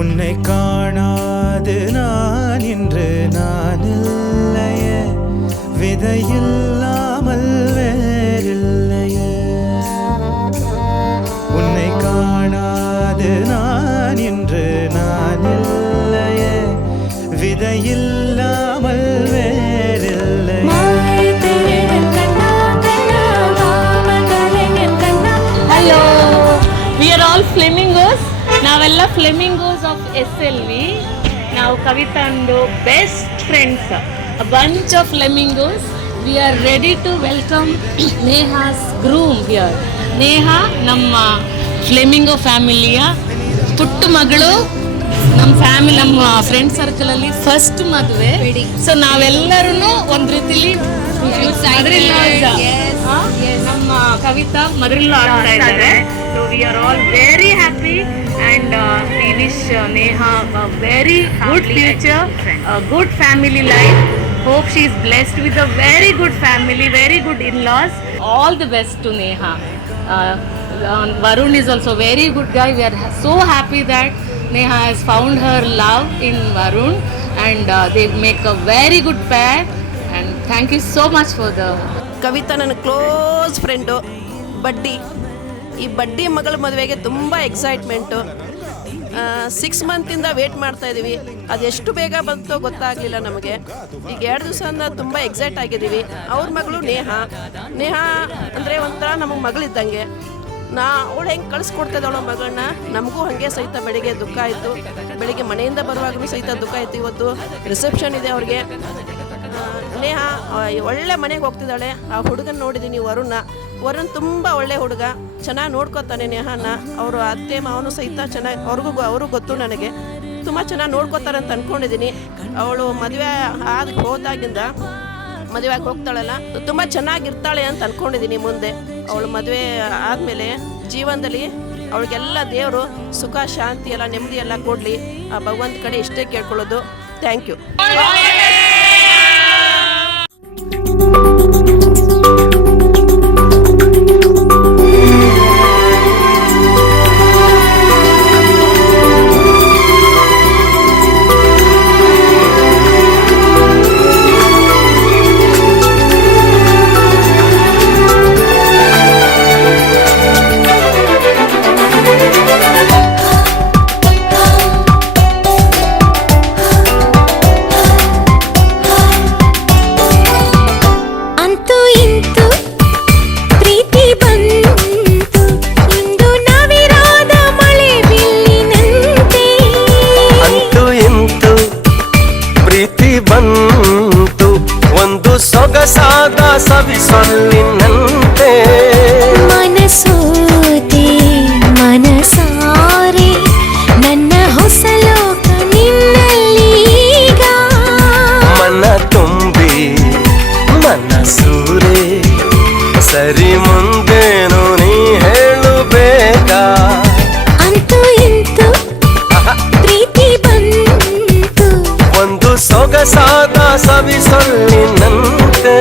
உன்னை காணாது நான் இன்று நான் இல்லையே, விதையில்லாமல் வேறில்லையே. உன்னை காணாது நான் இன்று நான் இல்லையே, விதையில்லாமல் வேறில்லையே. Hello, we are all flamingos. ನಾವೆಲ್ಲ ಫ್ಲೆಮಿಂಗೋಸ್ ಆಫ್ SLV. ನಾವು ಕವಿತಾ ಅಂದು best friends, a bunch of flamingos. We are ready to welcome Neha's groom here. Neha ನಮ್ಮ ಫ್ಲೆಮಿಂಗೋ ಫ್ಯಾಮಿಲಿಯ ಪುಟ್ಟ ಮಗಳು. ನಮ್ಮ ಫ್ರೆಂಡ್ ಸರ್ಕಲಲ್ಲಿ ಫಸ್ಟ್ ಮದುವೆ. ಸೊ ನಾವೆಲ್ಲರೂ ಒಂದು ರೀತಿಲಿ ನಮ್ಮ ಕವಿತಾ ಮದರಿಲ್ಲ ಆಗ್ತಾ ಇದ್ದಾರೆ. So we are all very happy and we wish Neha a very good future, a good family life. Hope she is blessed with a very good family, very good in-laws. All the best to Neha. Varun is also a very good guy. We are so happy that Neha has found her love in Varun and they make a very good pair. And thank you so much for the... Kavita ನನ್ನ close friend. ಈ ಬಡ್ಡಿ ಮಗಳ ಮದುವೆಗೆ ತುಂಬ excitement. 6 ಮಂತಿಂದ wait ಮಾಡ್ತಾಯಿದ್ದೀವಿ. ಅದೆಷ್ಟು ಬೇಗ ಬಂತೋ ಗೊತ್ತಾಗಲಿಲ್ಲ ನಮಗೆ. ಈಗ 2 ದಿವಸದಿಂದ ತುಂಬ ಎಕ್ಸೈಟ್ ಆಗಿದ್ದೀವಿ. ಅವ್ರ ಮಗಳು ನೇಹಾ ಅಂದರೆ ಒಂಥರ ನಮಗೆ ಮಗಳಿದ್ದಂಗೆ. ಅವಳು ಹೆಂಗೆ ಕಳಿಸ್ಕೊಡ್ತಿದ್ದಾಳೋ ಮಗಳನ್ನ, ನಮಗೂ ಹಾಗೆ ಸಹಿತ ಬೆಳಿಗ್ಗೆ ದುಃಖ ಆಯಿತು. ಬೆಳಿಗ್ಗೆ ಮನೆಯಿಂದ ಬರುವಾಗಲೂ ಸಹಿತ ದುಃಖ ಆಯಿತು. ಇವತ್ತು ರಿಸೆಪ್ಷನ್ ಇದೆ ಅವ್ರಿಗೆ. ನೇಹಾ ಒಳ್ಳೆ ಮನೆಗೆ ಹೋಗ್ತಿದ್ದಾಳೆ. ಆ ಹುಡುಗನ ನೋಡಿದ್ದೀನಿ, ವರುಣ್ ತುಂಬ ಒಳ್ಳೆ ಹುಡುಗ, ಚೆನ್ನಾಗಿ ನೋಡ್ಕೊತಾನೆ ನೇಹಾನ. ಅವರು ಅತ್ತೆ ಮಾವನು ಸಹಿತ ಚೆನ್ನಾಗಿ ಅವ್ರಿಗೂ ಗೊತ್ತು ನನಗೆ, ತುಂಬ ಚೆನ್ನಾಗಿ ನೋಡ್ಕೊತಾರೆ ಅಂತ ಅಂದ್ಕೊಂಡಿದ್ದೀನಿ. ಅವಳು ಮದುವೆ ಹೋದಾಗಿಂದ ಮದುವೆಯಾಗಿ ಹೋಗ್ತಾಳಲ್ಲ, ತುಂಬ ಚೆನ್ನಾಗಿರ್ತಾಳೆ ಅಂತ ಅಂದ್ಕೊಂಡಿದ್ದೀನಿ. ಮುಂದೆ ಅವಳು ಮದುವೆ ಆದಮೇಲೆ ಜೀವನದಲ್ಲಿ ಅವಳಿಗೆಲ್ಲ ದೇವರು ಸುಖ ಶಾಂತಿ ಎಲ್ಲ ನೆಮ್ಮದಿ ಎಲ್ಲ ಕೊಡಲಿ. ಆ ಭಗವಂತ ಕಡೆ ಇಷ್ಟೇ ಕೇಳ್ಕೊಳ್ಳೋದು. Thank you. ಸೊಗಸಾದ ಸವಿ ಸೊಲ್ಲಿನಂತೆ ಮನಸೋದೆ ಮನಸಾರೆ ನನ್ನ ಹೊಸ ಲೋಕ ನಿನ್ನಲ್ಲೀಗ. ಮನ ತುಂಬಿ ಮನಸೂರೆ ಸರಿ ಮುಂದೇನು ನೀ ಹೇಳು ಬೇಗ. ಅಂತೂ ಇಂತೂ ಪ್ರೀತಿ ಬಂತು, ಒಂದು ಸೊಗಸಾದ ಸವಿ ಸೊಲ್ಲಿನಂತೆ.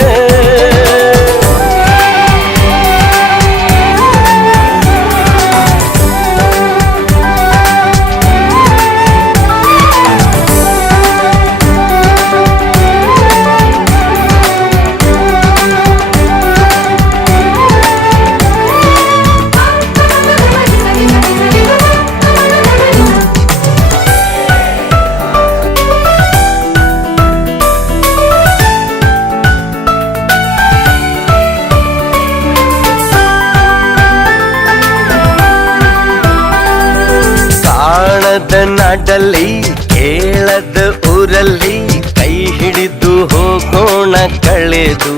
ನಾಡಲ್ಲಿ ಕೇಳದ ಊರಲ್ಲಿ ಕೈ ಹಿಡಿದು ಹೋಗೋಣ ಕಳೆದು.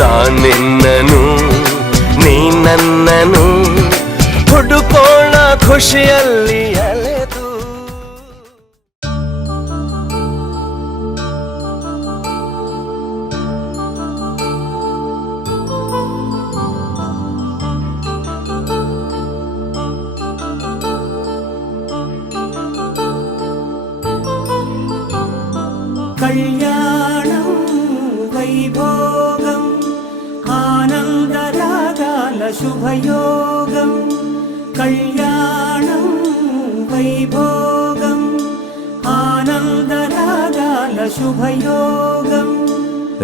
ನಾನಿನ್ನನು ನೀ ನನ್ನನು ಹುಡುಕೋಣ ಖುಷಿಯಲ್ಲಿ ಅಲೆದು. కళ్యాణం వైభోగం ఆనందరాగాల శుభయోగం కళ్యాణం వైభోగం ఆనందరాగాల శుభయోగం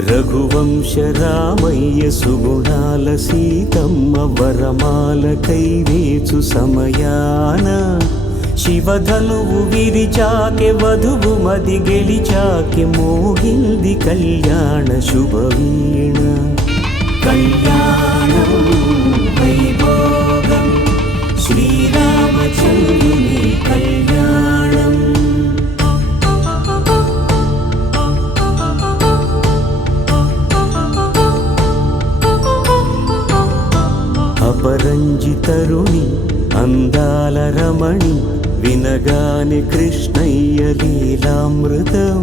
రఘువంశ రామయ్య సుగుణాల సీతమ్మ వరమాల కైవేచు సమయాన శివధనువు విరిచాకె వధువు మది గెలిచాకె మోగింది కళ్యాణ శుభవీణ కళ్యాణం వైభోగం శ్రీరామచంద్రుని కళ్యాణం అపరంజి తరుణి అందాల రమణి వినగానే కృష్ణయ్య లీలామృతం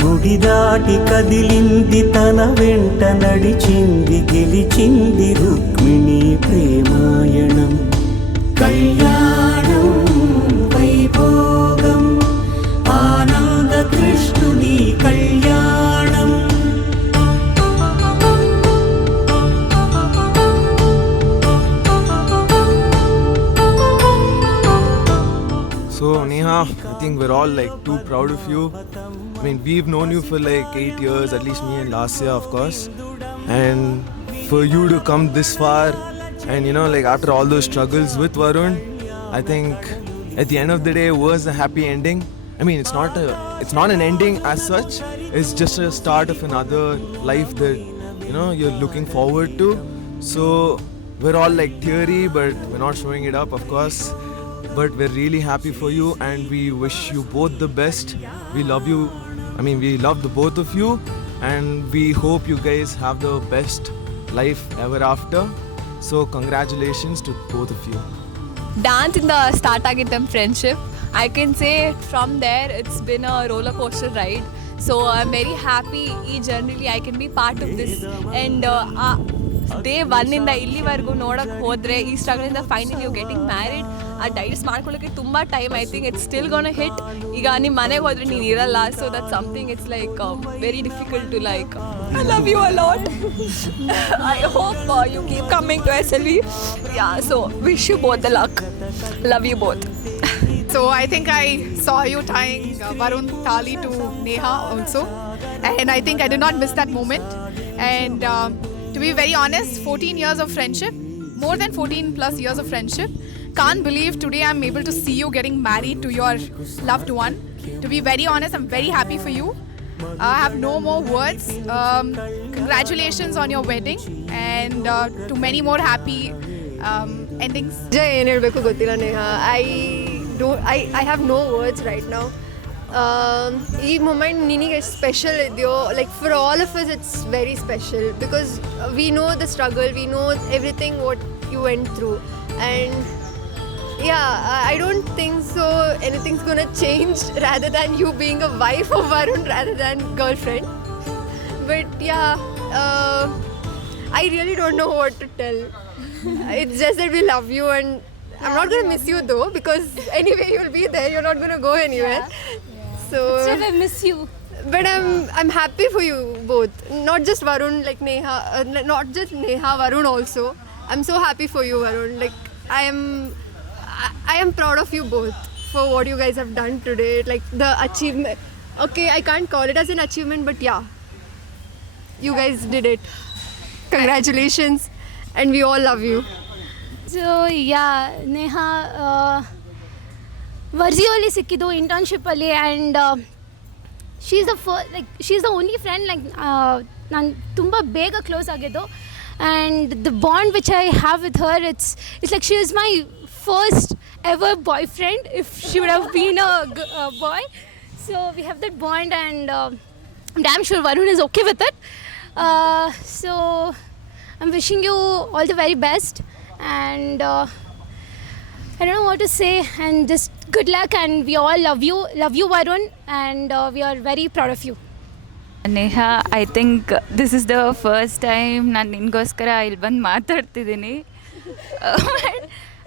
గుడి దాటి కదిలింది తన వెంట నడిచింది గెలిచింది రుక్మిణి ప్రేమాయణం కళ్యాణం వైభోగం ఆనంద కృష్ణుని కళ్యాణం So Neha, I think we're all like too proud of you. I mean, we've known you for like 8 years, at least me and last year, of course. And for you to come this far, and you know, like after all those struggles with Varun, I think at the end of the day was a happy ending. I mean, it's not an ending as such. It's just a start of another life that you know you're looking forward to. So we're all like teary, but we're not showing it up, of course. But we're really happy for you and we wish you both the best. We love you. I mean, we love the both of you and we hope you guys have the best life ever after. So congratulations to both of you. Dance in the start ಆಗಿತ್ತು ನಮ್ಮ friendship. I can say from there it's been a roller coaster ride. So I'm very happy generally I can be part of this. And day ಒನ್ನಿಂದ ಇಲ್ಲಿವರೆಗೂ ನೋಡೋಕ್ಕೆ ಹೋದರೆ ಈ ಸ್ಟ್ರಗಲಿಂದ finally you getting married ಆ digest ಮಾಡ್ಕೊಳ್ಳೋಕ್ಕೆ ತುಂಬ time I think it's still gone hit. ಈಗ ನಿಮ್ಮ ಮನೆಗೆ ಹೋದರೆ ನೀನು ಇರಲ್ಲ, so that something it's like very difficult to like I love you a lot. I hope you keep coming to SLV. Yeah, so wish you both the luck. Love you both. So I think I saw you tying Varun Thali to Neha also, and I think I did not miss that moment. And to be very honest, 14 years of friendship, more than 14 plus years of friendship. Can't believe today I'm able to see you getting married to your loved one. To be very honest, I'm very happy for you. I have no more words. Congratulations on your wedding and to many more happy endings. ಏನು ಹೇಳಬೇಕು ಗೊತ್ತಿಲ್ಲ Neha. I have no words right now. ಈ moment ನಿನಗೆ ಎಷ್ಟು special ಇದೆಯೋ, like for all of us it's very special because we know the struggle, we know everything what you went through. And I don't think so anything's gonna change rather than you being a wife of Varun rather than girlfriend. But I really don't know what to tell. It's just that we love you and I'm not gonna miss you though because anyway you'll be there, you're not gonna go anywhere. So Still I miss you. but I'm happy for you both, not just Varun, like Neha, not just Neha, Varun also. I'm so happy for you, Varun. Like I am proud of you both for what you guys have done today, like the achievement. Okay, I can't call it as an achievement, but yeah, you guys did it. Congratulations, and we all love you. So yeah, Neha ವರ್ಜಿಯಲ್ಲಿ ಸಿಕ್ಕಿದ್ದು ಇಂಟರ್ನ್ಶಿಪ್ಪಲ್ಲಿ and she's the only friend like ನಾನು ತುಂಬ ಬೇಗ close ಆಗಿದ್ದು. And the bond which I have with her it's like she is my first ever boyfriend if she would have been a boy. So we have that bond and damn sure Varun is okay with it. So I'm wishing you all the very best and I don't know what to say, and just good luck, and we all love you Varun, and we are very proud of you. Neha, I think this is the first time ನಾನು ನಿನಗೋಸ್ಕರ ಇಲ್ಲಿ ಬಂದು ಮಾತಾಡ್ತಿದ್ದೀನಿ.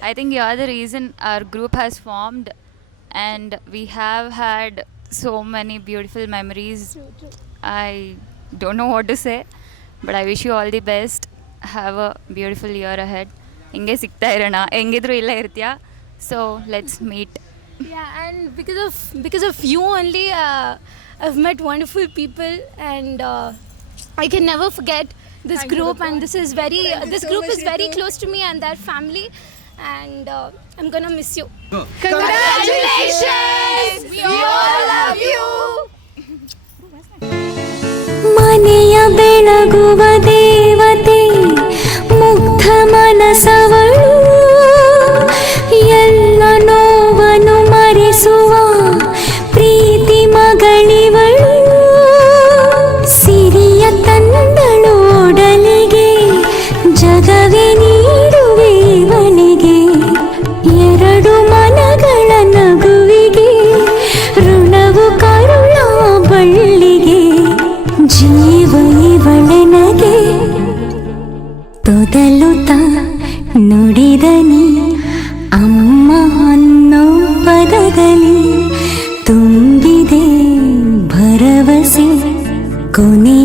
I think you are the reason our group has formed and we have had so many beautiful memories. I don't know what to say, but I wish you all the best. Have a beautiful year ahead. ಹಿಂಗೆ ಸಿಗ್ತಾ ಇರೋಣ, ಹೆಂಗಿದ್ರು ಇಲ್ಲೇ ಇರ್ತೀಯ. So let's meet. Yeah, and because of you only, I've met wonderful people, and I can never forget this group. And this group is very close to me and their family, and I'm gonna miss you. Congratulations! We all love you! ಮನೆಯ ಬೆಳಗುವ ದೇವತೆ ಮುಗ್ಧ ಮನಸವಳು, ಎಲ್ಲ ನೋವನ್ನು ಮರೆಸುವ ಪ್ರೀತಿ ಮಗಳಿವಳು. ಸಿರಿಯ ತಂದಳೋಡಲಿಗೆ ಜಗವೇ ನೀಡುವೆವನಿಗೆ, ಎರಡು ಮನಗಳ ನಗುವಿಗೆ ಋಣವು ಕರುಣ ಬಳ್ಳಿಗೆ. ಜೀವ ಇವಳೆನಗೆ ತೊದಲುತ್ತ ನುಡಿದನಿ ಅಮ್ಮ ಅನ್ನೋ ಪದದಲ್ಲಿ ತುಂಬಿದೆ ಭರವಸೆ ಕೊನೆ